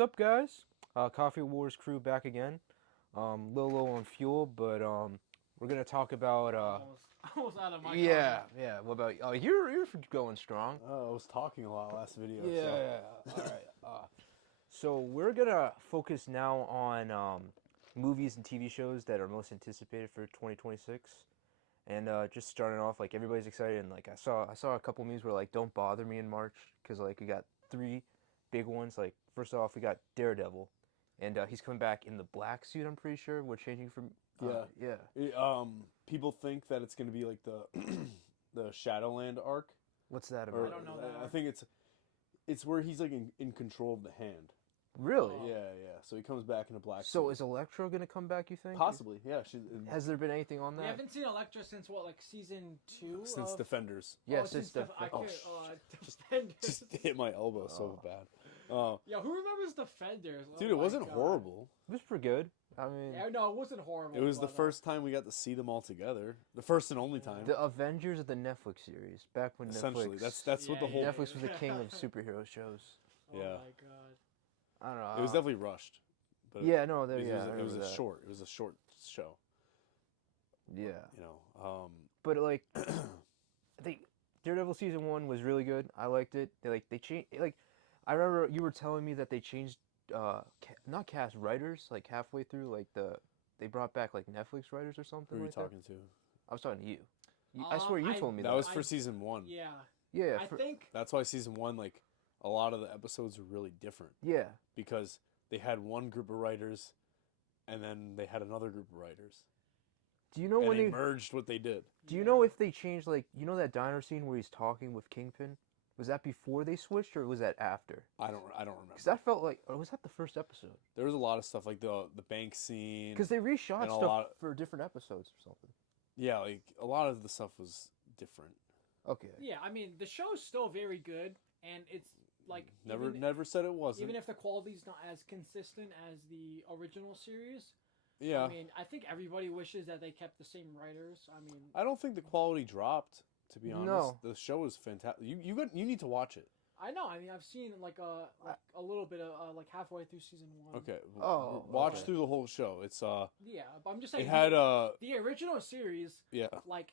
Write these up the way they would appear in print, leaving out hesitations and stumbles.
What's up, guys? Coffee Wars crew back again. Little low on fuel, but we're gonna talk about Almost out of my yeah, yeah. What about you're going strong. I was talking a lot last video. Yeah, So. yeah. All right. So we're gonna focus now on movies and TV shows that are most anticipated for 2026, and just starting off, like everybody's excited, and like I saw a couple memes where like don't bother me in March because like we got three big ones. Like first off, we got Daredevil, and he's coming back in the black suit. I'm pretty sure we're changing from yeah. People think that it's going to be like the the Shadowland arc. What's that Or, about? I don't know that I arc. think it's where he's like in control of the hand. Really? Yeah, yeah. So he comes back in a black So suit. is Electro gonna come back? You think? Possibly, yeah. Has there been anything on We that? haven't seen Elektra since what, like season 2? Since of... Defenders. Yeah, oh, since Def- the I oh, can't, Defenders. Just hit my elbow so bad. Yeah, who remembers Defenders? Oh Dude, it my wasn't God. horrible. it was pretty good. I mean, Yeah, no, it wasn't horrible. It was the but, first time we got to see them all together. The first and only time. the Avengers of the Netflix series, back when Essentially, Netflix that's what the Yeah, whole. yeah. Netflix was the king of superhero shows. Oh Yeah. my God. I don't know. It was definitely rushed. But Yeah, no, there. It Yeah, was, I it was remember a that. short. It was a short show. Yeah, You know. but like, Daredevil season 1 was really good. I liked it. They changed like, I remember you were telling me that they changed not cast writers like halfway through they brought back like Netflix writers or something. Who are you like that. talking to? I was talking to you. I swear you told me that. That was for I- season 1. Yeah. Yeah, I think. That's why season 1, like, a lot of the episodes are really different yeah. because they had one group of writers, and then they had another group of writers, Do you know and when they they? merged what they did. Do you know if they changed like that diner scene where he's talking with Kingpin? Was that before they switched or was that after? I don't remember. Because that felt like, or was that the first episode? There was a lot of stuff like the bank scene. Because they reshot And a stuff lot- for different episodes or something. Yeah, like a lot of the stuff was different. Okay. Yeah, I mean, the show's still very good, and it's like. Never even, never said it wasn't. Even if the quality's not as consistent as the original series. yeah. I mean, I think everybody wishes that they kept the same writers. I mean, I don't think the quality dropped. To be honest, No. the show is fantastic. You need to watch it. I know. I mean, I've seen like a little bit of like halfway through season 1. Okay. Oh, watch okay. through the whole show. It's Yeah, but I'm just saying. it had the original series. yeah. Like,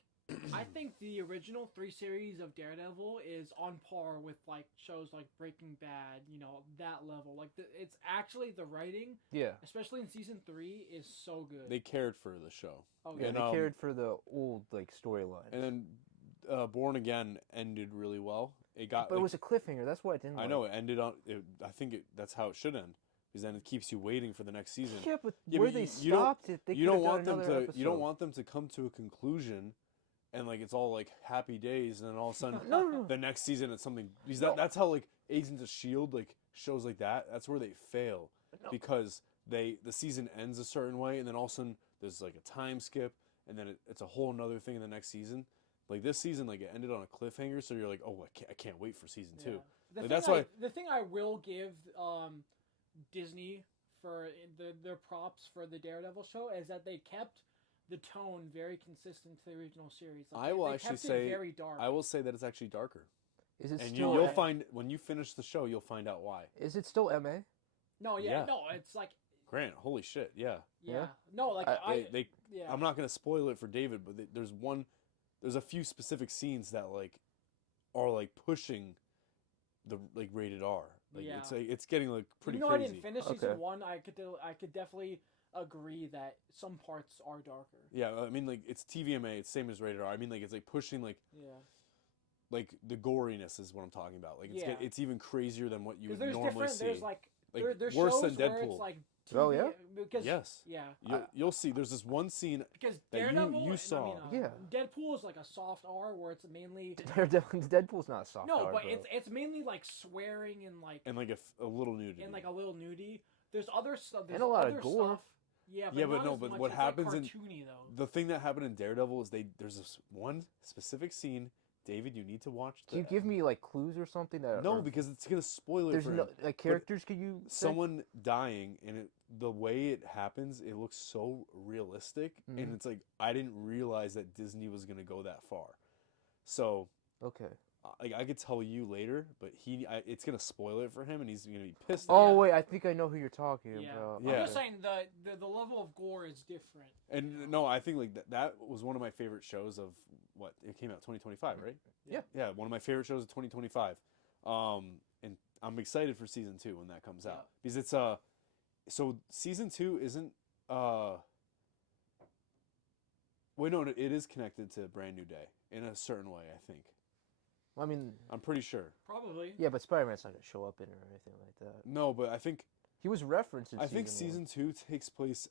I think the original 3 series of Daredevil is on par with like shows like Breaking Bad. You know, that level. Like, it's actually the writing, Yeah. especially in season 3, is so good. They cared for the show. oh Yeah, And, they um, cared for the old like storyline. And then Born Again ended really well. It got But it was a cliffhanger. That's why I didn't. I know it ended on. I think that's how it should end, because then it keeps you waiting for the next season. Yeah, but Yeah, where but they you don't- stopped it, they you could don't have want done them another to. You don't episode. want them to come to a conclusion, and like it's all like happy days, and then all of a sudden No. the next season it's something. Because that's how like Agents of Shield, like shows like that. That's where they fail because the season ends a certain way, and then all of a sudden there's like a time skip, and then it's a whole another thing in the next season. Like this season, like it ended on a cliffhanger, so you're like, oh, I can't wait for season 2. Like, that's why. The thing I will give Disney for their props for the Daredevil show is that they kept the tone very consistent to the original series. Like, I will they actually kept it say very dark. I will say that it's actually darker, Is it and still? you'll find when you finish the show, you'll find out why. Is it still MA? No, Yeah. no, it's like Grant, holy shit, yeah. Yeah? no, like yeah. I'm not gonna spoil it for David, but there's a few specific scenes that like are like pushing the like rated R. Like Yeah. it's getting like pretty Even though I crazy. didn't finish Okay. season 1, I could definitely agree that some parts are darker. Yeah, I mean like it's TVMA, it's same as rated R. I mean like it's like pushing like the goriness is what I'm talking about. Like Yeah. it's even crazier than what you would Because there's normally different. see. There's like there's worse shows than where Deadpool. it's like TV, Oh, yeah? because Yes. yeah. You'll see. There's this one scene Because that Daredevil, you saw. Yeah. Deadpool is like a soft R where it's mainly Deadpool's not a soft no, R, but bro. it's mainly like swearing and like and like a little nudity. and like a little nudie. There's other stuff. There's And a lot of other gore. Stuff. Yeah, Yeah, but not no, as but much. what It's happens like in- cartoony though. The thing that happened in Daredevil is there's this one specific scene. David, you need to watch. Can you give me like clues or something that? No, or- because it's gonna spoil it there's for no him. like characters. Could you say? Someone dying, and the way it happens, it looks so realistic, Mm-hmm. and it's like I didn't realize that Disney was gonna go that far. So Okay. like I could tell you later, but it's gonna spoil it for him, and he's gonna be pissed. Oh Yeah. wait, I think I know who you're talking Yeah. about. Yeah. I'm just saying the level of gore is different. And no, I think like that was one of my favorite shows of what it came out 2025, right? Yeah. Yeah, one of my favorite shows of 2025. And I'm excited for season 2 when that comes out because it's so season 2 isn't wait, no, it is connected to Brand New Day in a certain way, I think. I mean, I'm pretty sure. Probably. yeah, but Spider-Man's not gonna show up in it or anything like that. No, but I think He was referenced in think season season 2 takes place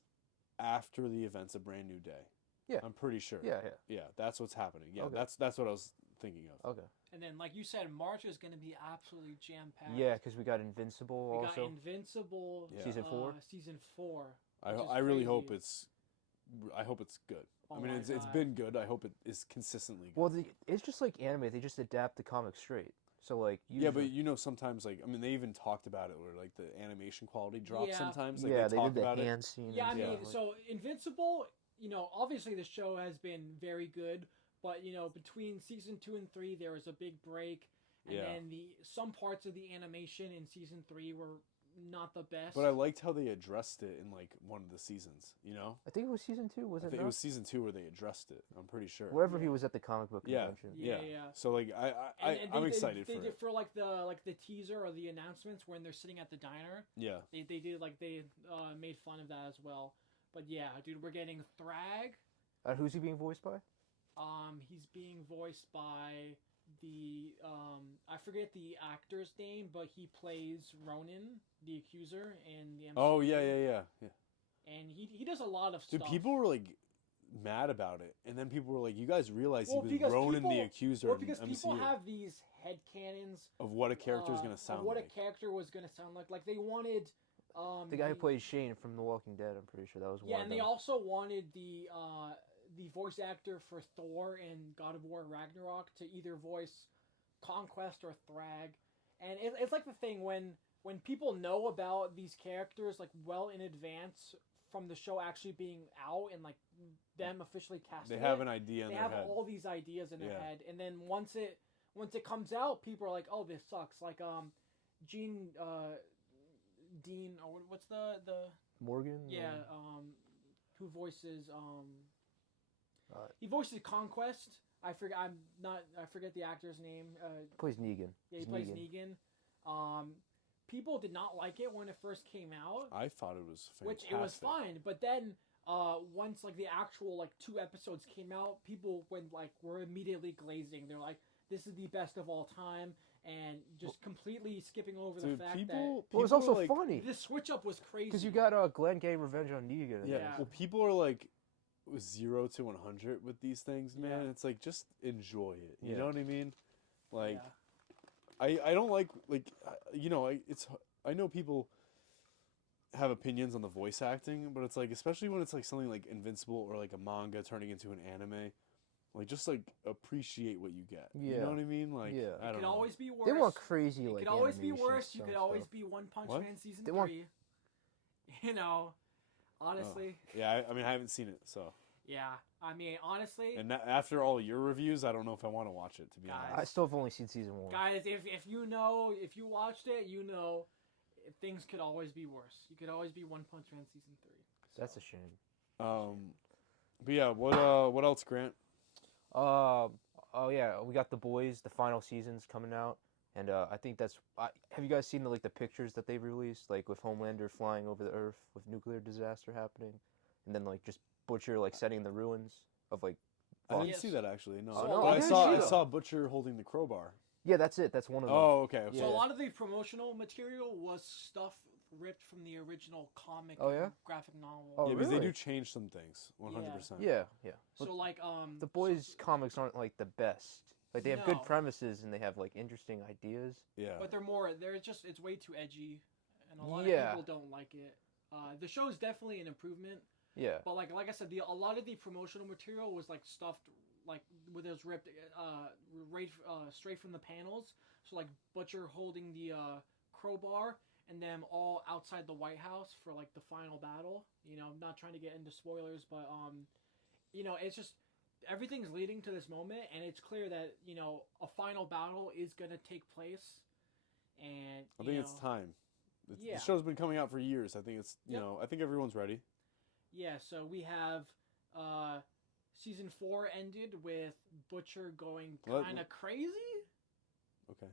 after the events of Brand New Day. Yeah. I'm pretty sure. 1. Yeah, Yeah, that's what's happening. Yeah, Okay. that's what I was thinking of. Okay. And then, like you said, March is going to be absolutely jam packed. Yeah, because we got Invincible We also. got Invincible. Yeah. Season 4? Season 4. which is I really crazy. hope it's good. Oh I mean, my it's God. been good. I hope it is consistently good. Well, it's just like anime. They just adapt the comic straight. So like yeah, but usually- sometimes like I mean, they even talked about it where like the animation quality drops Yeah. sometimes. Like, yeah, they they talk did the about hand scene. Yeah, I and mean, stuff. so Invincible, obviously the show has been very good, but between season 2 and 3 there was a big break, and Yeah. then some parts of the animation in season 3 were not the best. But I liked how they addressed it in like one of the seasons. I think it was season 2. Was I it? think it not? was season 2 where they addressed it. I'm pretty sure. Wherever he was at the comic book Yeah. convention. Yeah. So like And I'm they excited they for did it. for like the teaser or the announcements when they're sitting at the diner. Yeah. They did like they made fun of that as well. But yeah, dude, we're getting Thrag. Who's he being voiced by? He's being voiced by the I forget the actor's name, but he plays Ronan, the Accuser, in the MCU. Oh yeah. And he does a lot of Dude, stuff. people were like mad about it, and then people were like, "You guys realize Well, he was because Ronan the people- Accuser well, in because people MCU have these headcanons of what a character is gonna of sound what like." a character was gonna sound like. Like they wanted The guy who plays Shane from The Walking Dead. I'm pretty sure that was one. Yeah, of and them. they also wanted the voice actor for Thor in God of War Ragnarok to either voice Conquest or Thrag. And it's like the thing when people know about these characters like well in advance from the show actually being out and like them officially casting They have it, an idea in they their have head. all these ideas in their Yeah. head, and then once it comes out, people are like, "Oh, this sucks." Like Gene Dean, or what's the Morgan. yeah who voices he voices Conquest. I forget the actor's name. plays Negan. Yeah, he He's plays Negan. People did not like it when it first came out, I thought it was which fantastic. it was fine. But then once like the actual like 2 episodes came out, people were immediately glazing. They're like, "This is the best of all time," and just completely skipping over Dude, the fact people Well, it's are also like, funny that the switch up was crazy. because you got Glenn getting revenge on Negan. Yeah. Yeah. Well, people are like 0 to 100 with these things, man. Yeah. It's like just enjoy it. You Yeah. know what I mean? Like Yeah. I don't like I know people have opinions on the voice acting, but it's like especially when it's like something like Invincible or like a manga turning into an anime, like just like appreciate what you get. You Yeah. know what I mean? Like Yeah. I It don't could know. always be worse. They want crazy It like. could always be animation worse. You stuff, could always stuff. be One Punch What? Man season They want- 3. Honestly, Yeah, I mean I haven't seen it, so yeah. I mean, honestly, and after all your reviews, I don't know if I want to watch it to be Guys. I honest. still have only seen season 1. guys, if you watched it, things could always be worse. You could always be One Punch Man season 3. That's a shame. But yeah, what else, Grant? Oh yeah, we got The Boys. The final season's coming out, and I think that's. Have you guys seen the pictures that they've released, like with Homelander flying over the Earth with nuclear disaster happening, and then just Butcher setting the ruins of I didn't Yes. see that actually. No, So but a lot I of saw the- I saw Butcher holding the crowbar. Yeah, that's it. That's one of them. Oh, okay. okay. So a Yeah. lot of the promotional material was stuff ripped from the original comic Oh, yeah? and graphic novel. Oh, Yeah, because they really? do change some things, 100%. Yeah, yeah. So The Boys comics aren't the best. They have good No. premises and they have interesting ideas. Yeah. but it's way too edgy, and a lot Yeah. of people don't like it. The show is definitely an improvement. Yeah. But like I said, a lot of the promotional material was stuffed where it was ripped straight from the panels. So Butcher holding the crowbar and them all outside the White House for the final battle. I'm not trying to get into spoilers, but it's just everything's leading to this moment, and it's clear that a final battle is gonna take place, and I think it's time. Yeah. The show's been coming out for years. I think it's Yep. I think everyone's ready. Yeah, so we have season 4 ended with Butcher going kind of crazy. Okay.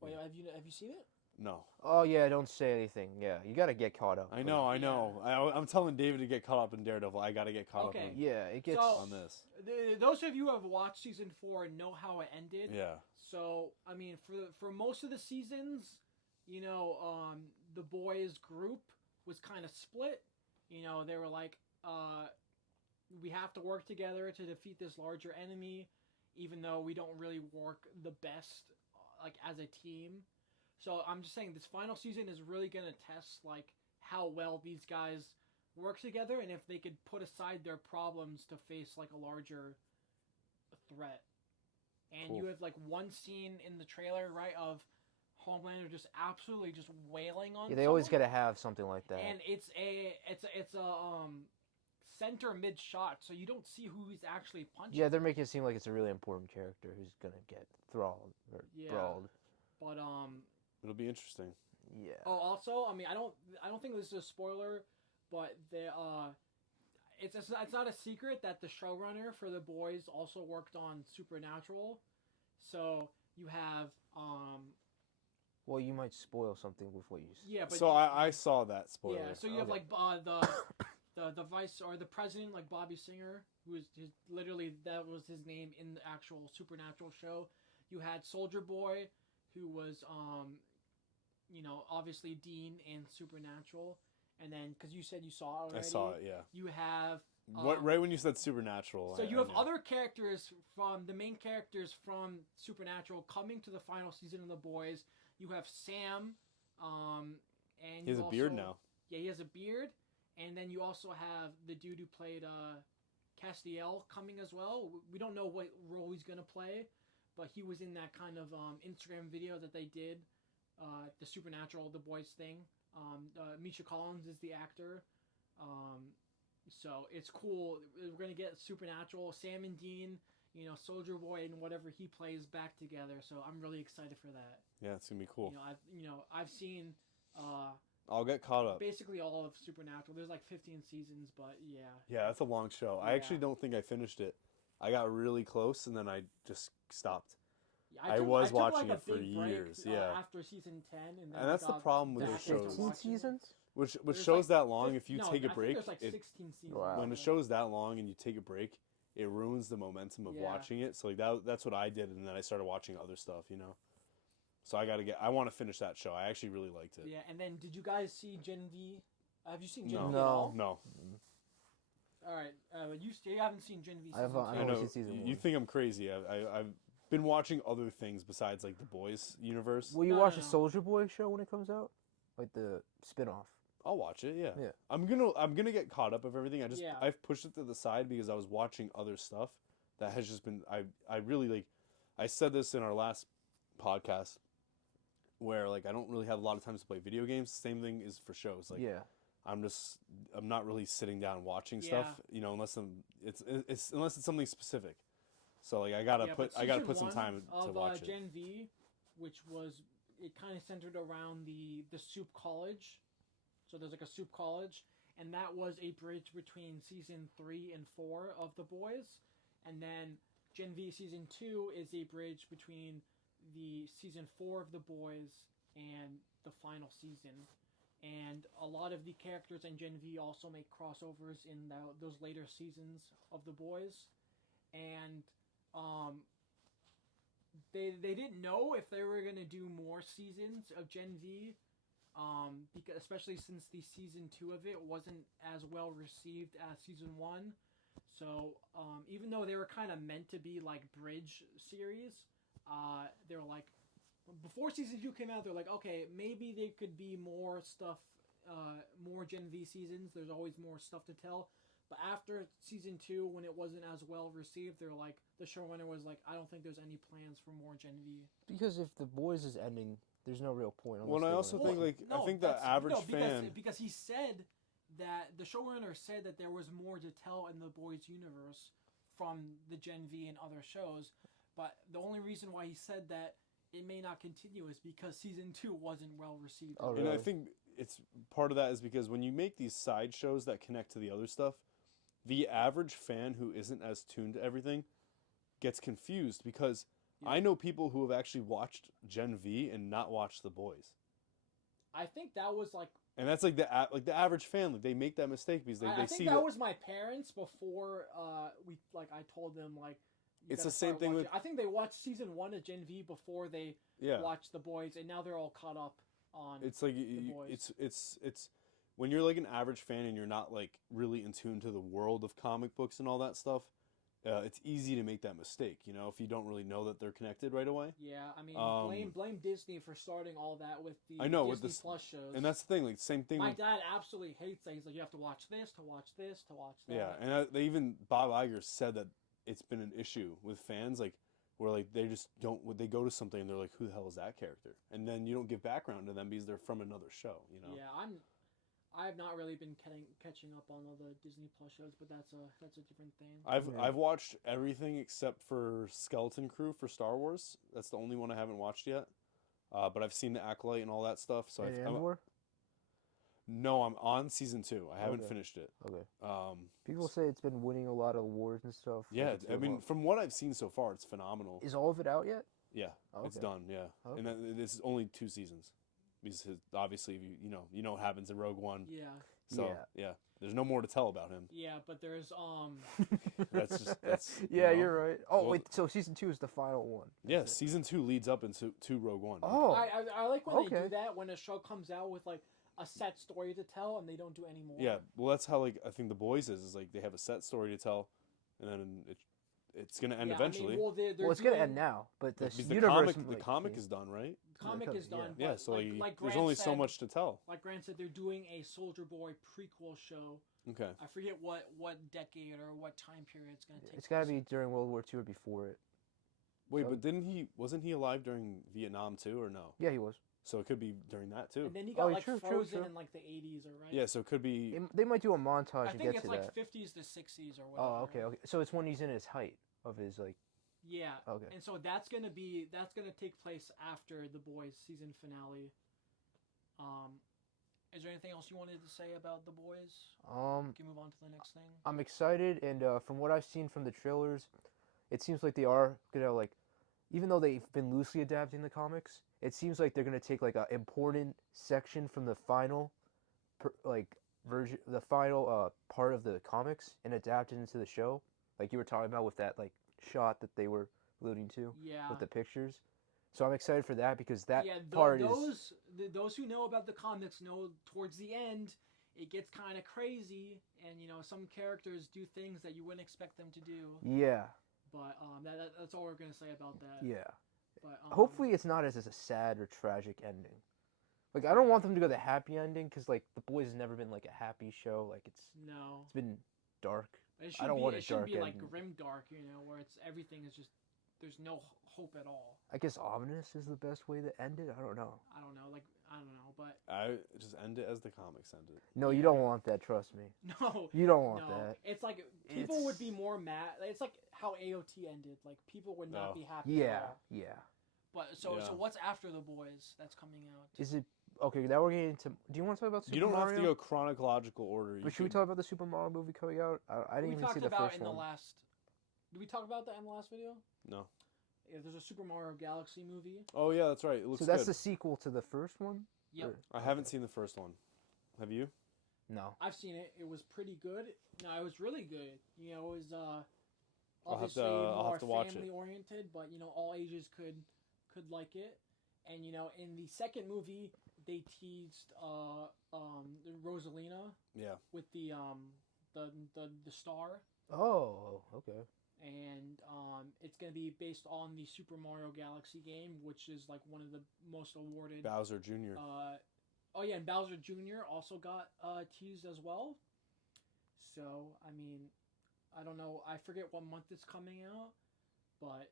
Wait, have you seen it? No. Oh yeah, don't say anything. Yeah, you gotta get caught up. I know. I'm telling David to get caught up in Daredevil. I got to get caught Okay. up Yeah, it gets. So- on this. Those of you who have watched season 4 know how it ended. Yeah. So I mean, for most of the seasons, the boys group was kind of split. They were like, we have to work together to defeat this larger enemy, even though we don't really work the best, like as a team. So I'm just saying this final season is really gonna test like how well these guys work together and if they could put aside their problems to face like a larger threat. And Cool. you have like one scene in the trailer, right, of Homelander just absolutely just wailing on. Yeah, they always someone. gotta have something like that. And it's a center mid shot, so you don't see who he's actually punching. Yeah, they're making it seem like it's a really important character who's gonna get thralled or brawled. But It'll be interesting. Yeah. Oh, also, I mean, I don't think this is a spoiler, but it's not a secret that the showrunner for The Boys also worked on Supernatural. So you have Well, you might spoil something with what you. yeah, but So I saw that spoiler. yeah, so you have Okay. like the vice or the president, like Bobby Singer, who is literally that was his name in the actual Supernatural show. You had Soldier Boy, who was obviously Dean in Supernatural, and then because you said you saw it already, I saw it. Yeah. You have Right when you said Supernatural. so I you have knew. other characters from the main characters from Supernatural coming to the final season of The Boys. You have Sam, and He has you a beard also- now. Yeah, he has a beard, and then you also have the dude who played Castiel coming as well. We don't know what role he's gonna play, but he was in that kind of Instagram video that they did, the Supernatural The Boys thing. Misha Collins is the actor. So it's cool. We're gonna get Supernatural, Sam and Dean, Soldier Boy and whatever he plays back together. So I'm really excited for that. Yeah, it's gonna be cool. I've seen I'll get caught up. basically all of Supernatural. There's like 15 seasons, but yeah. Yeah, that's a long show. I Yeah. actually don't think I finished it. I got really close and then I just stopped. Yeah, I took- was took, watching like, a it for big break, years, yeah. After season 10, and And that's the got problem with back those into shows. 15 watching it. seasons? Which There's shows like that long. If you no, take I a think break, there's like it, 16 seasons. Wow. when a show's that long and you take a break, it ruins the momentum of Yeah. watching it. So like that's what I did, and then I started watching other stuff. So I want to finish that show. I actually really liked it. Yeah, and then did you guys see Gen V? Have you seen Gen No. V No. at all? No, All right, you haven't seen Gen V season I've 2. I I only know seen season you one. think I'm crazy. I've been watching other things besides like the Boys universe. Will you No, watch no, a no. Soldier Boy show when it comes out? Like the spin-off. I'll watch it. Yeah. Yeah. I'm gonna get caught up of everything. Yeah. I've pushed it to the side because I was watching other stuff that has just been I really like. I said this in our last podcast where like I don't really have a lot of time to play video games. Same thing is for shows. Like Yeah. I'm not really sitting down watching stuff. Unless unless it's something specific. So like I gotta put some time to of, watch it. Gen V, which was it kind of centered around the Soup College. So there's like a Soup College, and that was a bridge between season 3 and 4 of The Boys, and then Gen V season 2 is a bridge between the season 4 of The Boys and the final season. And a lot of the characters in Gen V also make crossovers in those later seasons of The Boys, and they didn't know if they were gonna do more seasons of Gen V, because especially since the season 2 of it wasn't as well received as season 1. So even though they were kind of meant to be like bridge series, they were like before season 2 came out, they're like, okay, maybe there could be more stuff, more Gen V seasons. There's always more stuff to tell. But after season 2, when it wasn't as well received, they're like, the showrunner was like, I don't think there's any plans for more Gen V. Because if The Boys is ending, there's no real point. Well, and I also think like I think the average fan. Because he said that the showrunner said that there was more to tell in the Boys universe from the Gen V and other shows. But the only reason why he said that it may not continue is because season 2 wasn't well received. Oh, And I really? think it's part of that is because when you make these side shows that connect to the other stuff, the average fan who isn't as tuned to everything gets confused because Yeah. I know people who have actually watched Gen V and not watched The Boys. I think that was like And that's like the average fan, like they make that mistake because they I think see that was my parents before I told them like you It's gotta the same start thing watching. with- I think they watched season 1 of Gen V before they yeah. watched The Boys, and now they're all caught up on. It's like Boys. it's when you're like an average fan and you're not like really in tune to the world of comic books and all that stuff. It's easy to make that mistake, you know, if you don't really know that they're connected right away. Yeah, I mean, Um, blame Disney for starting all that with the I know, Disney with this- Plus shows. And that's the thing, like same thing. My with, dad absolutely hates that. He's like, you have to watch this to watch this to watch that. yeah, and they even Bob Iger said that it's been an issue with fans, like where like they just don't they go to something and they're like, who the hell is that character? And then you don't give background to them because they're from another show, you know. Yeah, I have not really been catching up on all the Disney Plus shows, but that's a different thing. I've watched everything except for Skeleton Crew for Star Wars. That's the only one I haven't watched yet. But I've seen the Acolyte and all that stuff. So And I'm, Andor? no, I'm on season 2. I haven't Okay. finished it. Okay. People say it's been winning a lot of awards and stuff. Yeah, like it's I doing mean, well. from what I've seen so far, it's phenomenal. Is all of it out yet? Yeah, Oh, it's okay. done. Yeah, Okay. and this is only 2 seasons. Because obviously, you know what happens in Rogue One. Yeah, So yeah, there's no more to tell about him. yeah, but there's That's Yeah, you know. you're right. Oh Well- wait, so season 2 is the final one. Yeah, That's it. season 2 leads up into to Rogue One. Oh. I like when they Okay. do that when a show comes out with like a set story to tell and they don't do any more. Yeah, well, that's how like I think The Boys is like they have a set story to tell, and then it's gonna end Yeah, eventually. I mean, well, they're Well, it's gonna doing- end now, but the because universe. the like, comic yeah. is done, right? Comic Yeah, is done. Yeah, but so like there's Grant only so said- much to tell. Like Grant said, they're doing a Soldier Boy prequel show. Okay. I forget what decade or what time period it's going to take. It's gotta place. be during World War II or before it. Wait, So- but wasn't he alive during Vietnam too, or no? Yeah, he was. So it could be during that too. And then he got Oh, like true, true, frozen true. in like the 80s, or right? Yeah, so it could be. They might do a montage I to think get it's to like that. 50s to 60s or whatever. Oh, okay. So it's when he's in his height of his like. Yeah. Okay. And so that's gonna take place after the Boys season finale. Is there anything else you wanted to say about the Boys? We can move on to the next thing. I'm excited, and from what I've seen from the trailers, it seems like they are gonna like, even though they've been loosely adapting the comics, it seems like they're gonna take like an important section from the final, version, the final part of the comics, and adapt it into the show, like you were talking about with that like shot that they were alluding to Yeah. with the pictures. So I'm excited for that because that Yeah, part is those who know about the comics know towards the end it gets kind of crazy, and some characters do things that you wouldn't expect them to do. yeah, But that's all we're gonna say about that. yeah. But Hopefully it's not as a sad or tragic ending. Like I don't want them to go the happy ending because like The Boys has never been like a happy show. Like it's no, been dark. it I don't want a it shouldn't dark be like ending. grim dark, where it's everything is just there's no hope at all. I guess ominous is the best way to end it. I don't know. I don't know, but I just end it as the comics ended. No, you don't want that. Trust me. no, You don't want no. that. It's like people would be It's- more mad. It's like how AOT ended. Like people would not No. be happy. At Yeah, all. yeah. But so Yeah. what's after the Boys that's coming out? Is it okay? Now we're getting into. Do you want to talk about Super You don't Mario? have to go chronological order. You But should we could- talk about the Super Mario movie coming out? I didn't We even talked see the about first in one. the last. Did we talk about that in the last video? No. Yeah, there's a Super Mario Galaxy movie. Oh yeah, that's right. It looks So that's good. the sequel to the first one. Yep. Or- I haven't okay. seen the first one. Have you? No. I've seen it. It was pretty good. No, it was really good. It was I'll have obviously I'll more have to watch it. family oriented, but all ages could like it. And in the second movie, they teased Rosalina Yeah. with the star, Oh, okay. and it's gonna be based on the Super Mario Galaxy game, which is like one of the most awarded. Bowser Jr. Oh yeah, and Bowser Jr. also got teased as well. So I mean, I don't know. I forget what month it's coming out, but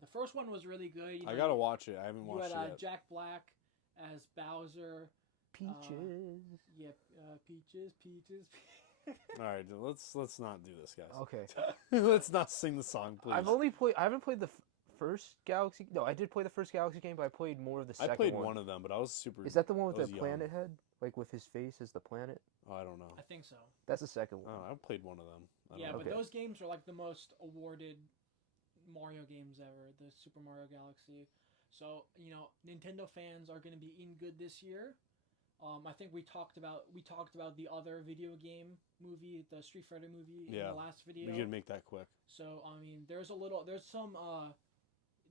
the first one was really good. I gotta watch it. I haven't You watched had it yet. Jack Black as Bowser. Peaches. Yep, Peaches. All right, let's not do this, guys. Okay. Let's not sing the song, please. I haven't played the first Galaxy. No, I did play the first Galaxy game, but I played more of the I second played one. one of them, but I was super. Is that the one with I was the young. planet head, like with his face as the planet? Oh, I don't know. I think so. That's the second one. Oh, I played one of them. I don't Yeah, know. but Okay. those games are like the most awarded Mario games ever, the Super Mario Galaxy. So, Nintendo fans are going to be eating good this year. I think we talked about the other video game movie, the Street Fighter movie in Yeah, the last video. We can make that quick. So, I mean, there's some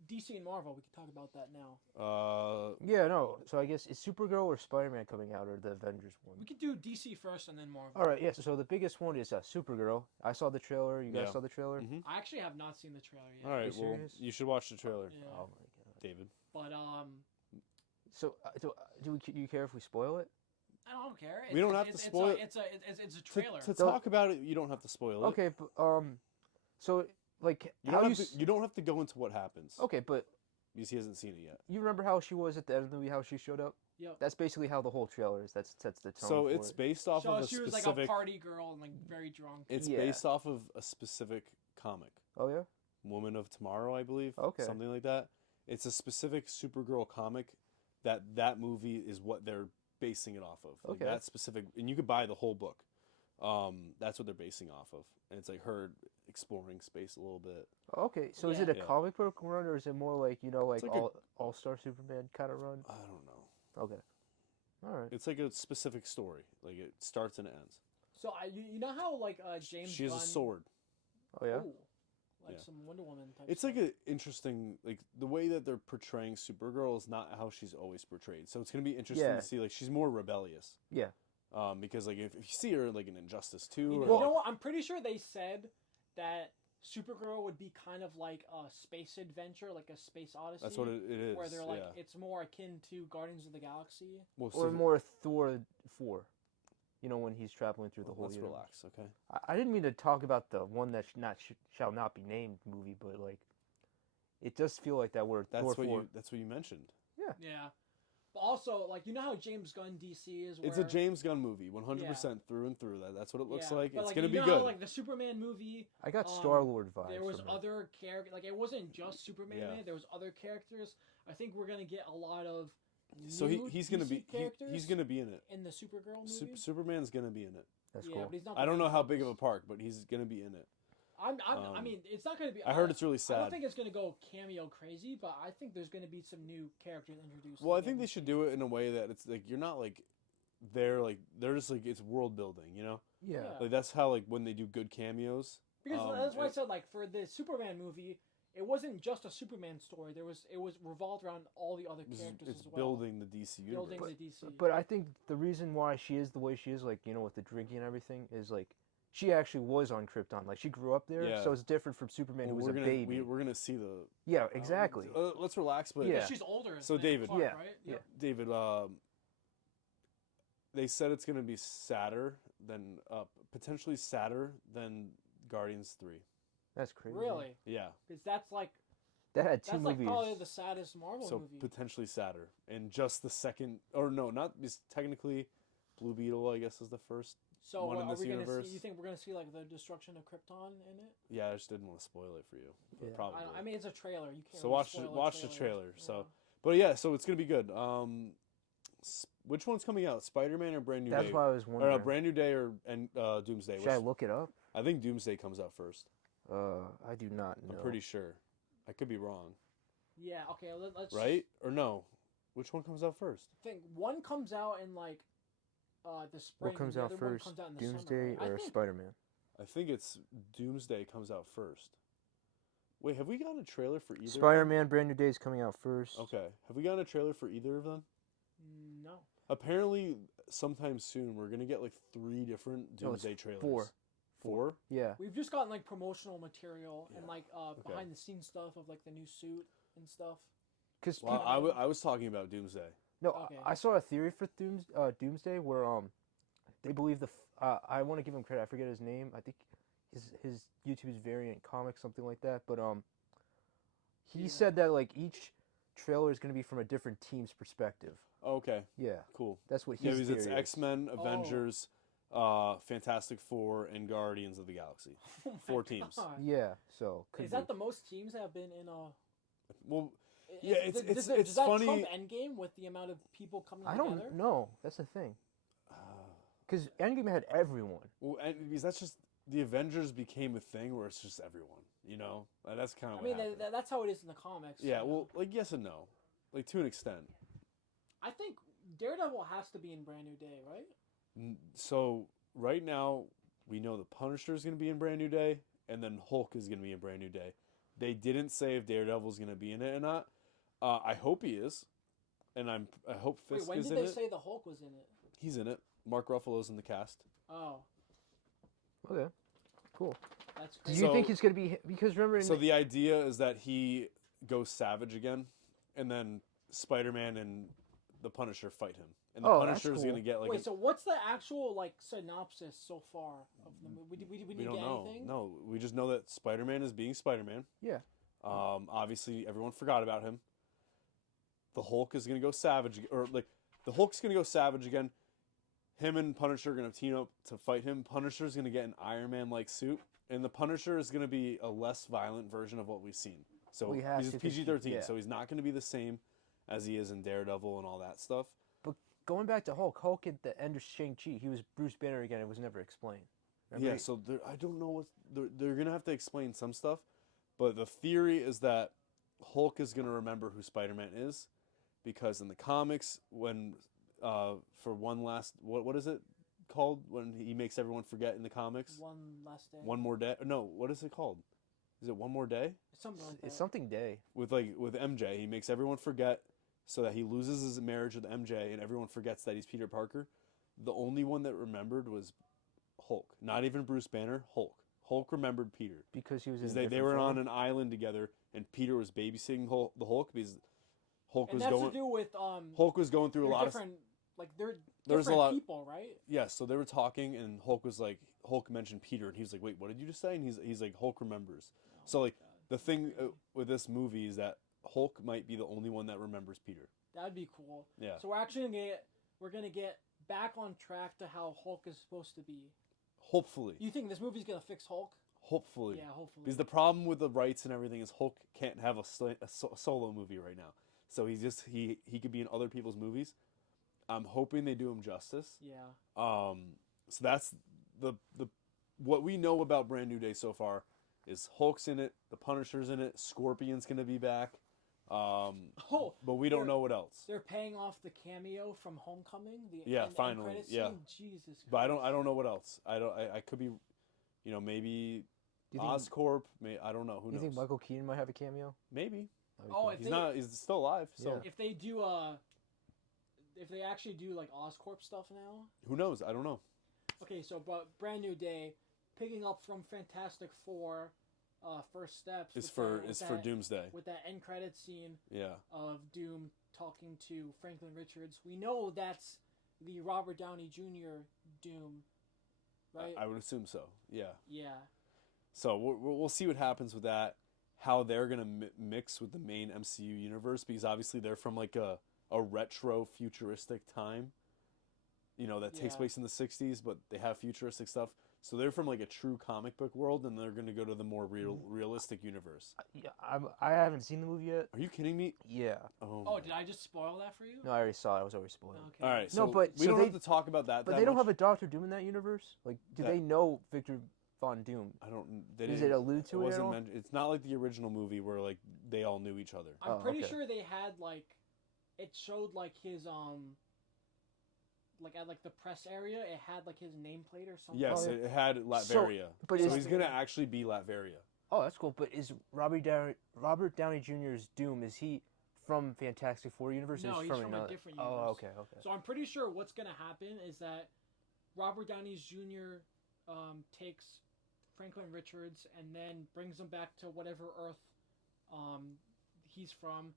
DC and Marvel. We can talk about that now. Yeah, no. So I guess is Supergirl or Spider-Man coming out, or the Avengers one? We could do DC first and then Marvel. All right, yeah. So the biggest one is Supergirl. I saw the trailer. You guys Yeah. saw the trailer? Mhm. I actually have not seen the trailer yet. All right, you well, serious? you should watch the trailer, Yeah. Oh my god. David. But So do you care if we spoil it? I don't care. We don't have to spoil it. It's a trailer. To talk about it, you don't have to spoil it. Okay, but so like You how don't, you have to, you don't have to go into what happens. okay, but Because he hasn't seen it yet. you remember how she was at the end of the movie? How she showed up? Yep. That's basically how the whole trailer is. That sets the tone. So for it's it. based off So of a she was like a specific. party girl and like very drunk. It's Yeah. based off of a specific comic, Oh yeah. Woman of Tomorrow, I believe. Okay. Something like that. It's a specific Supergirl comic that movie is what they're basing it off of. Like Okay. that specific, and you could buy the whole book. That's what they're basing off of, and it's like her exploring space a little bit. Okay, so is Yeah. it a Yeah. comic book run, or is it more like like It's like All-Star Superman kind of run? I don't know. Okay. All right. It's like a specific story. Like it starts and it ends. So you know how like James She has Gunn, a sword. Oh yeah. Ooh, like Yeah. some Wonder Woman type. It's stuff. like an interesting, like the way that they're portraying Supergirl is not how she's always portrayed. So it's gonna be interesting Yeah. to see. Like she's more rebellious. Yeah. Because like if you see her like in Injustice 2, You or know like, what? I'm pretty sure they said that Supergirl would be kind of like a space adventure, like a space odyssey. that's what it is. Where they're like, yeah. it's more akin to Guardians of the Galaxy. Well, Or more Thor 4. When he's traveling through the whole let's universe. relax, okay? I didn't mean to talk about the one that shall not be named movie, but like, it does feel like that word. That's Thor what 4. you mentioned. Yeah. But also, like, you know how James Gunn DC is? Where, It's a James Gunn movie, 100% through and through. That's what it looks yeah, like. but, It's gonna you be know good. How, like the Superman movie, I got Star-Lord vibes. there was from it. other characters. Like, it wasn't just Superman. Yeah. Man, there was other characters. I think we're gonna get a lot of. So new he's gonna DC be characters he's gonna be in it. in the Supergirl movie. Superman's gonna be in it. That's yeah, cool. but he's not. I the don't know main how big of a focus. part, but he's gonna be in it. I mean, it's not gonna be. I heard it's really I don't sad. think it's gonna go cameo crazy, but I think there's gonna be some new characters introduced. Well, I again think they this should year. do it in a way that it's like you're not like they're just like it's world building, you know? Yeah. Yeah. Like that's how like when they do good cameos. Because Um, that's why I it- said like for the Superman movie, it wasn't just a Superman story. It was revolved around all the other characters It's as well. building the DC universe. building the DC. But I think the reason why she is the way she is, like, with the drinking and everything, is like she actually was on Krypton. Like she grew up there, Yeah. so it's different from Superman Well, who was a we're gonna baby. we're gonna see the. Yeah, exactly. Let's relax, but Yeah. She's older. So, than David- Clark, Yeah, right? yeah. David, they said it's gonna be sadder than potentially sadder than Guardians 3. That's crazy. Really? Yeah, Because that's like That had two that's like movies. probably the saddest Marvel so movie. potentially sadder, and just the second, or no, not is technically Blue Beetle. I guess is the first. So one in are this we gonna universe. see? You think we're gonna see like the destruction of Krypton in it? Yeah, I just didn't want to spoil it for you. But Yeah. probably. I mean, it's a trailer. You can't. So really watch spoil a watch the trailer. So, but yeah, so it's gonna be good. Which one's coming out? Spider-Man or Brand New That's Day? why I was Or wondering. Brand New Day or Doomsday? Should I look it up? I think Doomsday comes out first. I do not know. I'm pretty sure. I could be wrong. Yeah. Okay. Let's Right or no? Which one comes out first? think one comes out in like the spring. What comes the out other one first? comes out in the Doomsday summer. or Spider-Man? I think it's Doomsday comes out first. Wait, have we gotten a trailer for either? Spider-Man Brand New Day is coming out first. Of them? Okay. Have we gotten a trailer for either of them? No. Apparently, sometime soon we're gonna get like 3 different No, it's Doomsday trailers. 4. 4? Yeah. We've just gotten like promotional material and Yeah. like behind the scenes stuff of like the new suit and stuff. Because Well, People- I was talking about Doomsday. no, Okay. I saw a theory for Doomsday where they believe I want to give him credit. I forget his name. I think his YouTube's Variant Comics, something like that. But he Yeah. said that like each trailer is going to be from a different team's perspective. Okay, Yeah, cool. that's what Yeah, his because it's theory is. X-Men, Avengers, Fantastic Four, and Guardians of the Galaxy. Oh my 4 teams. God. Yeah, so could Is be. that the most teams that have been in a? Well, yeah, it's does that funny. trump Endgame with the amount of people coming I together? don't know. That's the thing. Because Endgame had everyone. Well, and because that's just the Avengers became a thing where it's just everyone. You know, that's kind of. I mean, that's how it is in the comics. Yeah, you know? well, like yes and no, like to an extent. I think Daredevil has to be in Brand New Day, right? So right now we know the Punisher is going to be in Brand New Day, and then Hulk is going to be in Brand New Day. They didn't say if Daredevil is going to be in it or not. I hope he is, and I hope Fisk Wait, when is did in they it. say the Hulk was in it? He's in it. Mark Ruffalo's in the cast. Oh, Okay, cool. that's Do crazy. you think he's gonna be? Because remember, in So the idea is that he goes savage again, and then Spider-Man and the Punisher fight him, and the Oh, that's Punisher is cool. going to get like. Wait, so what's the actual like synopsis so far of the movie? We we didn't don't get know. anything. No, we just know that Spider-Man is being Spider-Man. Yeah. Obviously, everyone forgot about him. The Hulk is going to go savage, or like the Hulk's going to go savage again. Him and Punisher are going to team up to fight him. Punisher's going to get an Iron Man-like suit, and the Punisher is going to be a less violent version of what we've seen. So Well, he has he's to, 'cause PG-13, yeah. so he's not going to be the same as he is in Daredevil and all that stuff. But going back to Hulk at the end of Shang-Chi, he was Bruce Banner again. It was never explained. Remember Yeah, he- so I don't know what they're going to have to explain some stuff, but the theory is that Hulk is going to remember who Spider-Man is, because in the comics, when for one last what is it called when he makes everyone forget in the comics? One last day. One more day? No, what is it called? Is it One More Day? Something like that. it's something day. With MJ, he makes everyone forget so that he loses his marriage with MJ and everyone forgets that he's Peter Parker. The only one that remembered was Hulk. Not even Bruce Banner, Hulk. Hulk remembered Peter. Because he was in. Because a they different were on form. an island together and Peter was babysitting the Hulk because Hulk And was that's going to do with Hulk was going through a they're lot of different. Like they're There's a different lot- people, right? yeah, so they were talking and Hulk mentioned Peter and he was like, "Wait, what did you just say?" And he's like, "Hulk remembers." So like the thing with this movie is that Hulk might be the only one that remembers Peter. That'd be cool. Yeah. So we're gonna get back on track to how Hulk is supposed to be. Hopefully. You think this movie's gonna fix Hulk? Hopefully. Yeah, hopefully. Because the problem with the rights and everything is Hulk can't have a solo movie right now. So he could be in other people's movies. I'm hoping they do him justice. Yeah. So that's the what we know about Brand New Day so far is Hulk's in it, the Punisher's in it, Scorpion's gonna be back. But we don't they're- know what else. They're paying off the cameo from Homecoming. The Yeah, end finally, credit yeah. scene. Jesus Christ. But I don't know what else. I could be, maybe Do you think, Oscorp. I don't know. Who you knows? think Michael Keaton might have a cameo? Maybe That'd be Oh, cool. if he's not. He's still alive. So Yeah. If they do if they actually do like Oscorp stuff now. who knows? I don't know. Okay, so but Brand New Day, picking up from Fantastic Four, first steps. It's with for Doomsday. With that end credit scene Yeah. of Doom talking to Franklin Richards, we know that's the Robert Downey Jr. Doom, right? I would assume so. Yeah. Yeah. So we'll see what happens with that. How they're gonna mix with the main MCU universe, because obviously they're from like a retro futuristic time. That takes Yeah. place in the 60s, but they have futuristic stuff. So they're from like a true comic book world, and they're gonna go to the more realistic universe. Yeah, I haven't seen the movie yet. Are you kidding me? Yeah. Oh, did I just spoil that for you? No, I already saw it. I was already spoiled. Okay. All right. No, So but- we so don't they- have to talk about that. But that they don't much. have a Doctor Doom in that universe. Like, do That- they know Victor Von Doom? I don't. They Is didn't- it allude to it at wasn't all? mentioned. It's not like the original movie where like they all knew each other. I'm Oh, pretty okay. sure they had like, it showed like his like at like the press area, it had like his nameplate or something. Yes, Oh, yeah. it had Latveria. but so is- he's gonna actually be Latveria. Oh, that's cool. But is Robert Downey Jr.'s Doom? Is he from Fantastic Four universe? or No, is he's from a another? different Oh, universe. okay, okay. So I'm pretty sure what's gonna happen is that Robert Downey Jr. Takes Franklin Richards and then brings him back to whatever Earth he's from.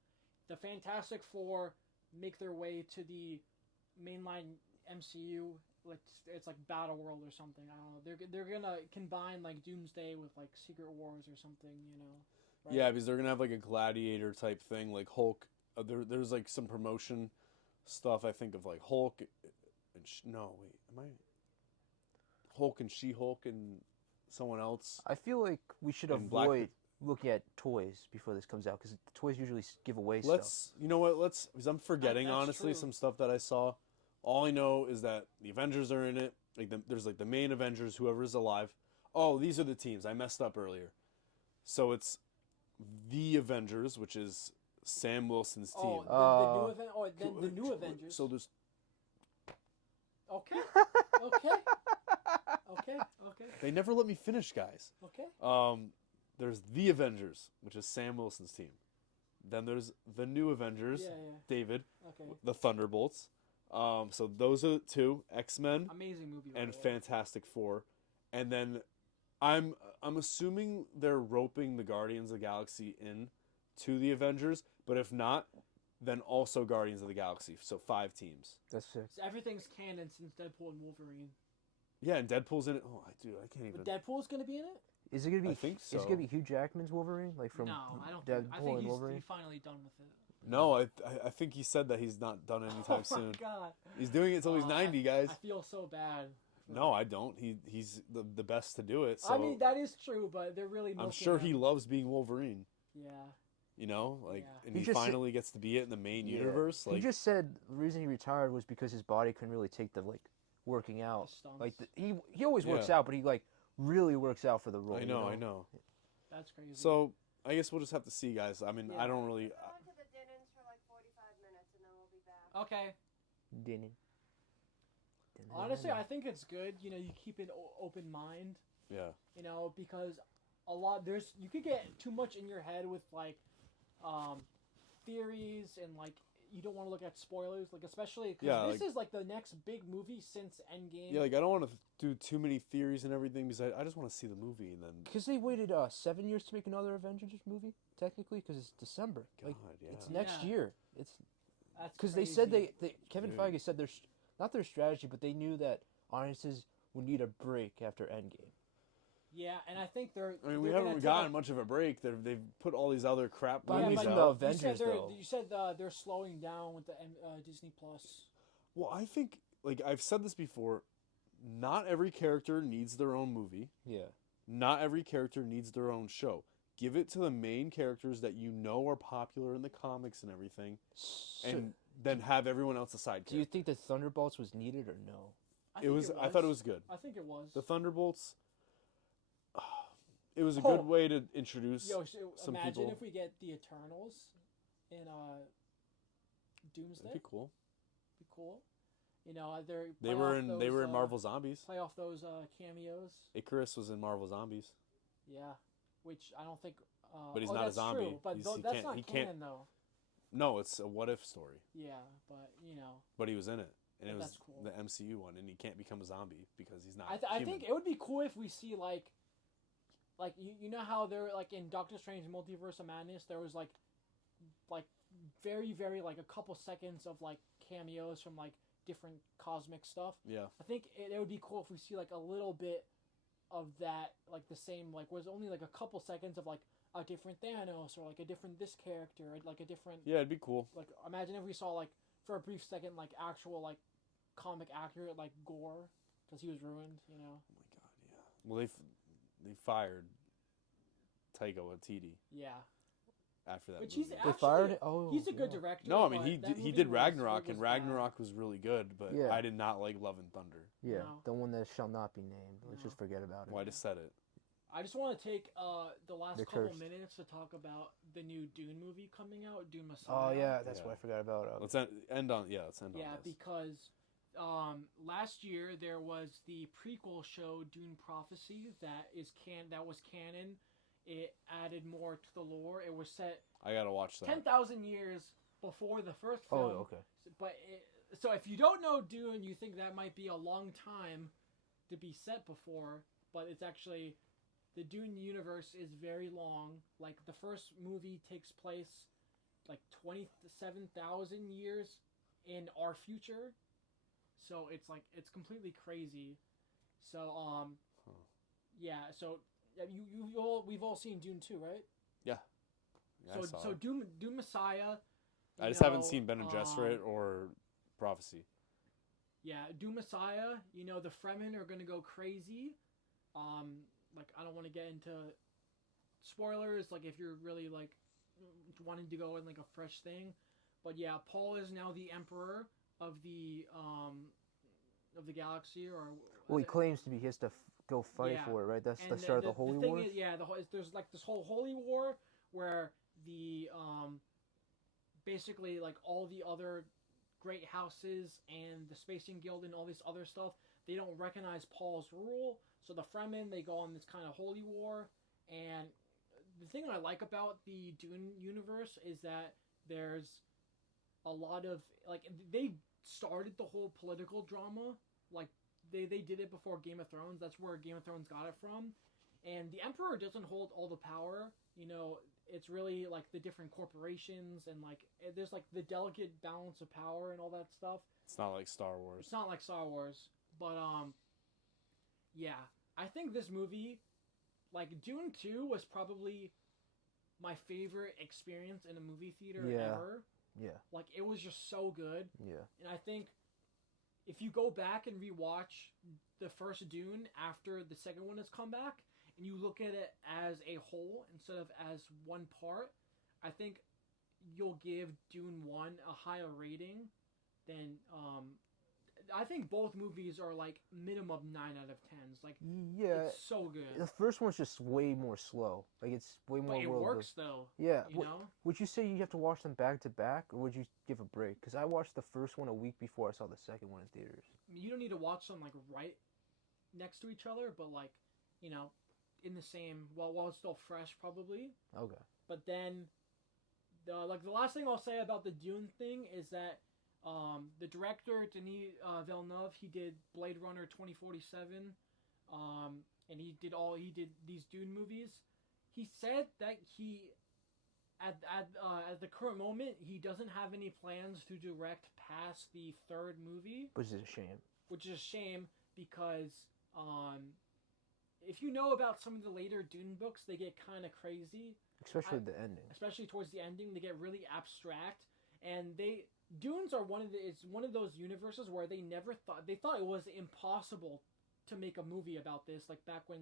The Fantastic Four make their way to the mainline MCU. It's like Battle World or something. I don't know. They're gonna combine like Doomsday with like Secret Wars or something. Right? Yeah, because they're gonna have like a gladiator type thing, like Hulk. There's like some promotion stuff. I think of like Hulk. No, wait, am I? Hulk and She-Hulk and someone else. I feel like we should And Black avoid looking at toys before this comes out because the toys usually give away stuff. Let's, you know what? Let's, because I'm forgetting That's honestly true. some stuff that I saw. All I know is that the Avengers are in it. Like there's like the main Avengers, whoever is alive. Oh, these are the teams. I messed up earlier. So it's the Avengers, which is Sam Wilson's team. Oh, the new event. Oh, then the new Avengers. So there's Okay. Okay. Okay. Okay. they never let me finish, guys. Okay. There's the Avengers, which is Sam Wilson's team. Then there's the new Avengers, Yeah. Yeah. David, Okay. the Thunderbolts. So those are the two, X-Men Amazing movie. by and the way. Fantastic Four. And then I'm assuming they're roping the Guardians of the Galaxy in to the Avengers, but if not, then also Guardians of the Galaxy. So 5 teams. That's sick. So everything's canon since Deadpool and Wolverine. Yeah, and Deadpool's in it. Oh, I can't even. But Deadpool's gonna be in it? Is it gonna be? I think Is it so. gonna be Hugh Jackman's Wolverine, like from No, I don't think. I Deadpool think and Wolverine? he's finally done with it. No, I think he said that he's not done anytime Oh my soon. god. He's doing it till he's 90, guys. I feel so bad. No, I don't. He's the best to do it. So I mean that is true, but they're really. I'm milking sure he him. loves being Wolverine. Yeah. You know, like, Yeah. and He he just said- finally gets to be it in the main Yeah. universe. He Like, just said the reason he retired was because his body couldn't really take the working out. stunts. Like he always works Yeah. out, but he really works out for the role. I know, I know. That's crazy. So I guess we'll just have to see, guys. I mean, Yeah. I don't really. Go into the dinners for like 45 minutes and then we'll be back. Okay. Didn't. Honestly, I think it's good. You know, you keep an open mind. Yeah. You know, because you could get too much in your head with like theories and like you don't want to look at spoilers, like especially because Yeah, this is like the next big movie since Endgame. Yeah, like I don't want to do too many theories and everything because I just want to see the movie and then. Because they waited 7 years to make another Avengers movie, technically, because it's December. God, Like yeah. it's next Yeah. year. It's That's because they said crazy. Kevin Dude. Feige said not their strategy, but they knew that audiences would need a break after Endgame. Yeah, and I think they're. I mean, we they're gonna haven't take gotten much of a break. They've put all these other crap But I movies mean, out. the you Avengers, said though. You said they're slowing down with the Disney Plus. Well, I think, like I've said this before, not every character needs their own movie. Yeah. Not every character needs their own show. Give it to the main characters that you know are popular in the comics and everything, and then have everyone else a side Do you character. think the Thunderbolts was needed or no? I thought it was good. I think it was. The Thunderbolts. It was a Oh. good way to introduce Yo, some imagine people. if we get the Eternals in Doomsday. That'd be cool. Be cool. You know, they They were in Marvel Zombies. Play off those cameos. Icarus was in Marvel Zombies. Yeah, which I don't think. But he's oh, not a that's zombie. True, but He's- he that's can't- not he can't- canon though. No, it's a what if story. Yeah, but you know, But he was in it, and it was That's cool. the MCU one, and he can't become a zombie because he's not. I human. think it would be cool if we see like you know how they're like in Doctor Strange Multiverse of Madness there was like very like a couple seconds of like cameos from like different cosmic stuff. Yeah. I think it would be cool if we see like a little bit of that, like the same, like was only like a couple seconds of like a different Thanos or like a different this character, or like a different. Yeah, it'd be cool. Like imagine if we saw like for a brief second like actual like comic accurate like gore because he was ruined, you know. Oh my god, yeah. Well, they fired Taika Waititi Yeah. after that Which movie. he's They actually, fired it? Oh, he's a good yeah. director. No, I mean but he that did, he movie did was- Ragnarok, it and was bad. Ragnarok was really good, but Yeah. I did not like Love and Thunder. Yeah, No. the one that shall not be named. Let's No. just forget about it. Well, I just said it. I just want to take the last They're couple cursed. minutes to talk about the new Dune movie coming out, Dune Messiah. Oh yeah, that's Yeah. what I forgot about. Let's end on Let's end Yeah, on this. because last year there was the prequel show Dune Prophecy that was canon. It added more to the lore. It was set I gotta watch that. 10,000 years before the first film. Oh, okay. But so if you don't know Dune, you think that might be a long time to be set before, but it's actually the Dune universe is very long. Like the first movie takes place like 27,000 years in our future. So it's like it's completely crazy. So yeah, so we've all seen Dune 2, right? Yeah, I saw So it. Dune Messiah. I you just haven't know, seen Bene Gesserit or Prophecy. Yeah, Doom Messiah. The Fremen are gonna go crazy. Like I don't want to get into spoilers. Like if you're really like wanting to go in like a fresh thing, but yeah, Paul is now the emperor of the galaxy, or Well, he claims to be. He has to go fight Yeah. for it, right? That's the and start of the Holy thing War. is, yeah, there's like this whole holy war where the basically like all the other great houses and the Spacing Guild and all this other stuff, they don't recognize Paul's rule. So the Fremen, they go on this kind of holy war. And the thing I like about the Dune universe is that there's a lot of like they started the whole political drama. Like they did it before Game of Thrones. That's where Game of Thrones got it from. And the Emperor doesn't hold all the power. It's really like the different corporations and like there's like the delicate balance of power and all that stuff. It's not like Star Wars. It's not like Star Wars, but yeah, I think this movie, like Dune 2, was probably my favorite experience in a movie theater ever. Yeah. Like it was just so good. Yeah. And I think if you go back and rewatch the first Dune after the second one has come back, and you look at it as a whole instead of as one part, I think you'll give Dune 1 a higher rating than I think both movies are like minimum 9 out of 10s. Like Yeah. it's so good. The first one's just way more slow. Like it's way more. But it works though. Yeah. You know? Would you say you have to watch them back to back, or would you give a break? Because I watched the first one a week before I saw the second one in theaters. You don't need to watch them like right next to each other, but like, in the same while it's still fresh probably. Okay. But then the last thing I'll say about the Dune thing is that the director Denis Villeneuve, he did Blade Runner 2047, and he did these Dune movies. He said that he at the current moment he doesn't have any plans to direct past the third movie, Which is a shame. which is a shame because if you know about some of the later Dune books, they get kind of crazy. Especially the ending. Especially towards the ending, they get really abstract, and Dunes are it's one of those universes where they thought it was impossible to make a movie about this, like back when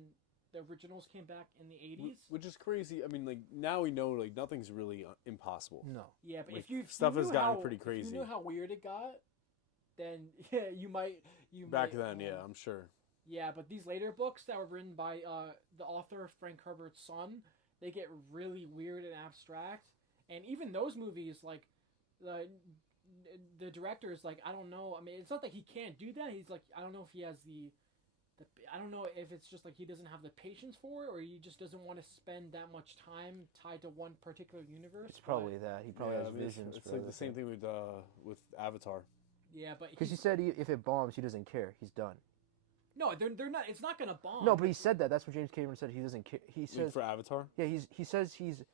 the originals came back in the 80s. Which is crazy. I mean, like now we know like nothing's really impossible. No. Yeah, but Like, if you stuff knew has gotten how- pretty If crazy. you knew how weird it got, then yeah, you might Back then, yeah, I'm sure. Yeah, but these later books that were written by the author Frank Herbert's son, they get really weird and abstract. And even those movies, like the director is like, I don't know. I mean, it's not that he can't do that. He's like, I don't know if he has I don't know if it's just like he doesn't have the patience for it, or he just doesn't want to spend that much time tied to one particular universe. It's probably that. He probably Yeah, has I mean, visions. It's like the same thing with Avatar. Yeah, but Because he said if it bombs, he doesn't care. He's done. no, they're not. It's not gonna bomb. No, but he said that. That's what James Cameron said. He doesn't care. He Like, says, for Avatar. yeah, he says he's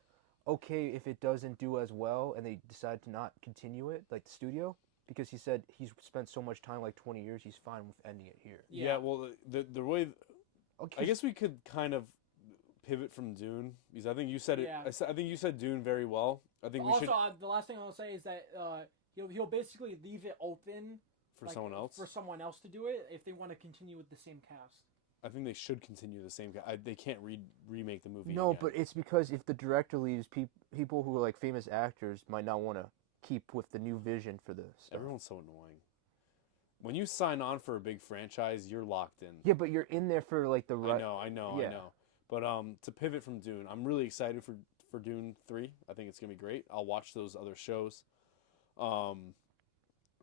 okay if it doesn't do as well, and they decide to not continue it, like the studio, because he said he's spent so much time, like 20 years. He's fine with ending it here. Yeah, well, the way Okay. I guess we could kind of pivot from Dune because I think you said it. Yeah. I think you said Dune very well. I think we Also, should the last thing I'll say is that he'll basically leave it open for someone else. for someone else to do it if they want to continue with the same cast. I think they should continue the same. They can't remake the movie. No, again. but it's because if the director leaves, people who are like famous actors might not want to keep with the new vision for the stuff. Everyone's so annoying. When you sign on for a big franchise, you're locked in. Yeah, but you're in there for like the right. I know. Yeah. But to pivot from Dune, I'm really excited for Dune 3. I think it's gonna be great. I'll watch those other shows.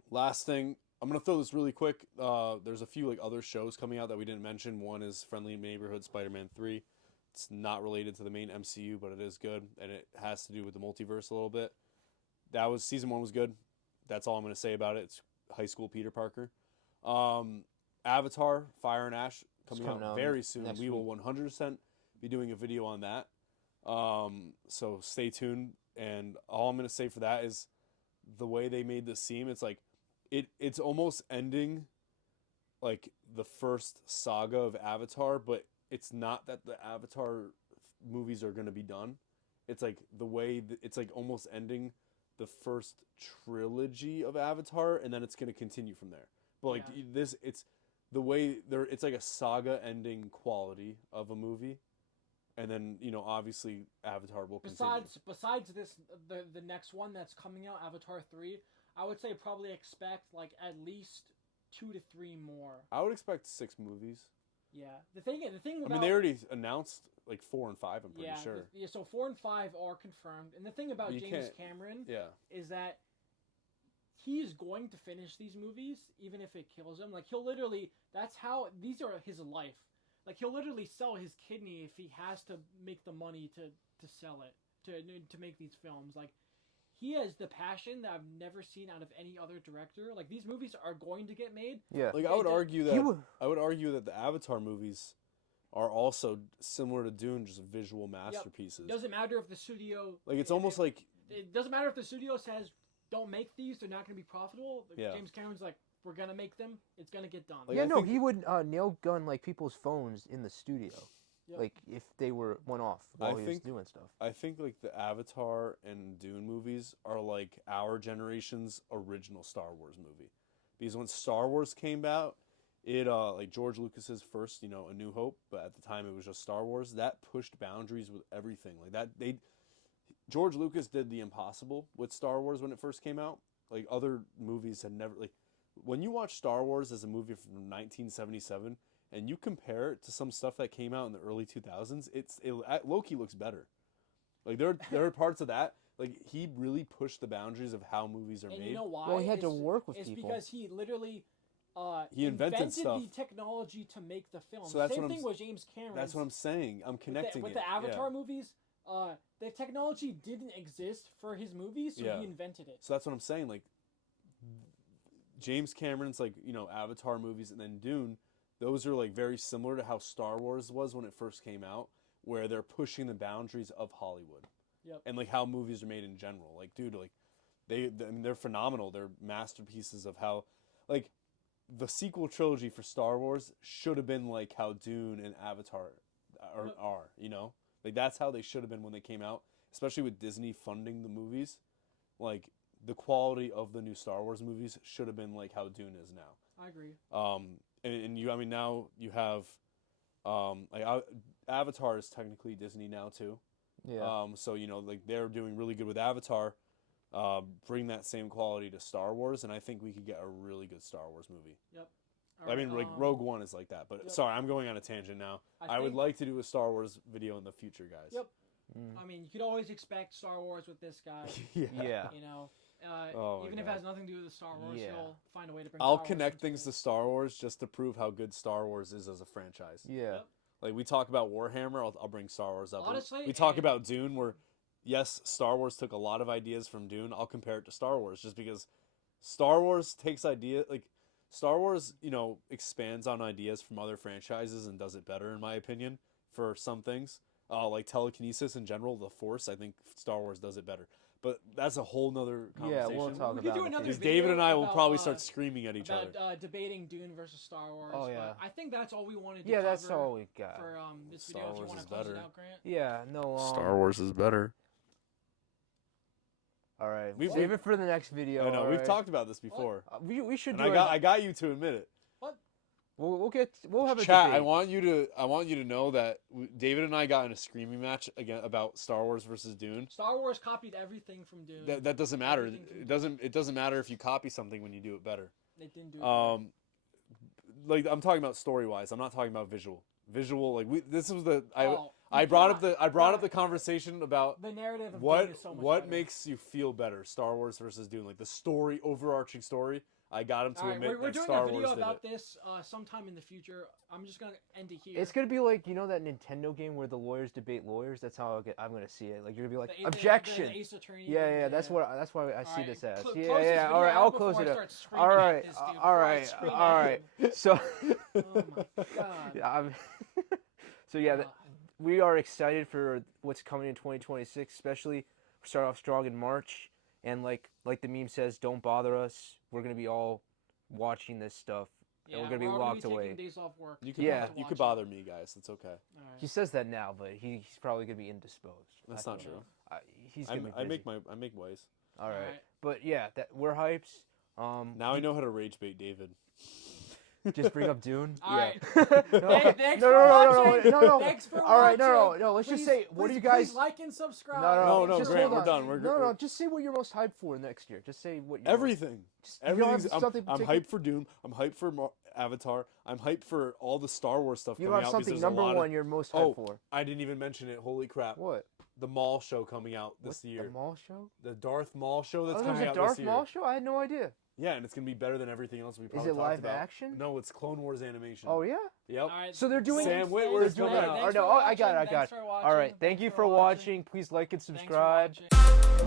Last thing, I'm gonna throw this really quick. There's a few like other shows coming out that we didn't mention. One is Friendly Neighborhood Spider-Man 3. It's not related to the main MCU, but it is good, and it has to do with the multiverse a little bit. Season 1 was good. That's all I'm gonna say about it. It's high school Peter Parker. Avatar, Fire and Ash coming out very soon. We will 100% be doing a video on that. So stay tuned. And all I'm gonna say for that is the way they made this seem. It's like it's almost ending like the first saga of Avatar, but it's not that the Avatar movies are gonna be done. It's like the way it's like almost ending the first trilogy of Avatar, and then it's going to continue from there. But like Yeah. this, it's the way there. It's like a saga ending quality of a movie, and then obviously Avatar will continue. Besides this, the next one that's coming out, Avatar 3, I would say probably expect like at least 2 to 3 more. I would expect 6 movies. Yeah. The thing I about mean, they already announced like 4 and 5. I'm pretty yeah, sure. so 4 and 5 are confirmed. And the thing about But you James can't- Cameron Yeah. is that he's going to finish these movies even if it kills him. Like he'll literally these are his life. Like he'll literally sell his kidney if he has to make the money to sell it to make these films. Like he has the passion that I've never seen out of any other director. Like these movies are going to get made. Yeah. Like I would argue He that would- the Avatar movies are also similar to Dune, just visual masterpieces. Doesn't matter if the studio Like it's almost like it doesn't matter if the studio says don't make these, they're not going to be profitable. Yeah. James Cameron's like, we're going to make them. It's going to get done. Like, yeah, I no, think- he would nail gun like people's phones in the studio, Yep. like if they went off while he was think- doing stuff. I think like the Avatar and Dune movies are like our generation's original Star Wars movie, because when Star Wars came out, it like George Lucas's first, A New Hope, but at the time it was just Star Wars. That pushed boundaries with everything. Like that, George Lucas did the impossible with Star Wars when it first came out. Like other movies had never like. When you watch Star Wars as a movie from 1977 and you compare it to some stuff that came out in the early 2000s, Loki looks better. Like there are parts of that, like he really pushed the boundaries of how movies are and made. you know why? Well, he had to It's- work with it's people. because he literally He invented stuff. the technology to make the film. So that's Same what I'm thing with James Cameron. That's what I'm saying. I'm connecting with it. the Avatar Yeah. movies. The technology didn't exist for his movies, so Yeah. he invented it. So that's what I'm saying. Like James Cameron's like, Avatar movies and then Dune, those are like very similar to how Star Wars was when it first came out, where they're pushing the boundaries of Hollywood. Yep. And like how movies are made in general. Like, dude, like they're phenomenal. They're masterpieces of how like the sequel trilogy for Star Wars should have been like how Dune and Avatar are, Like that's how they should have been when they came out, especially with Disney funding the movies. Like the quality of the new Star Wars movies should have been like how Dune is now. I agree. And now you have like Avatar is technically Disney now too. Yeah. So like they're doing really good with Avatar. Bring that same quality to Star Wars, and I think we could get a really good Star Wars movie. Yep. I mean, like Rogue One is like that, but Yep. sorry, I'm going on a tangent now. I would think- like to do a Star Wars video in the future, guys. Yep. Mm. I mean, you could always expect Star Wars with this guy. Yeah. You know, Oh my even if it God. has nothing to do with Star Wars, Yeah. he'll find a way to bring. I'll Star Wars connect into things it. to Star Wars just to prove how good Star Wars is as a franchise. Yeah. Yep. Like we talk about Warhammer, I'll bring Star Wars up. Honestly, we talk and- about Dune, where yes, Star Wars took a lot of ideas from Dune. I'll compare it to Star Wars just because Star Wars takes Star Wars, expands on ideas from other franchises and does it better, in my opinion, for some things. Like telekinesis in general, the Force, I think Star Wars does it better. But that's a whole nother Yeah, conversation. we'll talk We about could do it. another Because video David and I will about, probably start screaming at each other. about debating Dune versus Star Wars. Oh, but yeah. I think that's all we wanted to Yeah, cover that's all we got. for this Star video. If you Wars want is to close better. it out, Grant. Yeah, no. Wars is better. All right, We've- save it for the next video. I know, all we've right? talked about this before. We should And do. I got you to admit it. We'll have a Chat, debate. I want you to know that David and I got in a screaming match again about Star Wars versus Dune. Star Wars copied everything from Dune. That doesn't matter. Everything from It doesn't matter if you copy something when you do it better. They didn't do it. Like I'm talking about story wise. I'm not talking about visual. Visual, like this was the Oh, I you brought up cannot- the conversation about the narrative of what Dune is so much what better. makes you feel better, Star Wars versus Dune, like the story, overarching story. I got him to All right, admit we're that doing Star a video Wars did about it. this sometime in the future. I'm just gonna end it here. It's gonna be like that Nintendo game where the lawyers debate lawyers. That's how I'm gonna see it. Like you're gonna be like The objection. Ace Attorney Yeah, thing, yeah, that's why I see Alright, this as. close Yeah, this yeah. video All right, out I'll before close I it up. start screaming All at right, this dude, all before I right, scream all at right. him. So, Oh my god. yeah, so yeah, we are excited for what's coming in 2026. Especially start off strong in March, and like the meme says, don't bother us. We're gonna be all watching this stuff. Yeah, we're gonna be all locked taking away. Days off work. You could Yeah. you watch could it. bother me, guys. It's okay. Alright. He says that now, but he's probably gonna be indisposed. That's I not think. true. He's gonna be I busy. make ways. All right. Alright. But yeah, that we're hyped. Now I know how to rage bait David. Just bring up Dune. All right. No, Thanks no, for watching. no. Thanks for All right, watching. no. Let's just Please- say, what do please- you guys? Please like and subscribe. No, just Grant, hold we're on. done. We're No, just say what you're most hyped for next year. Just say what you're Everything. Just, you don't have Everything's. something I'm particular? hyped for Doom. I'm hyped for Avatar. I'm hyped for all the Star Wars stuff You coming have out. because something there's a number lot one of, you're most Oh, hyped for. I didn't even mention it. Holy crap! What? The Maul show coming out this What, year. The Maul show? The Darth Maul show that's Oh, coming there's a out Darth this year. Maul show? I had no idea. Yeah, and it's gonna be better than everything else we Is probably it talked live about. action? No, it's Clone Wars animation. Oh, yeah? Yep. All right. So they're doing Sam Thanks- Witwer's thanks- coming out. thanks Oh, no, for I got it. watching. Thanks for watching. All right, thank Thanks you for for watching. Please like and Thanks for subscribe. watching.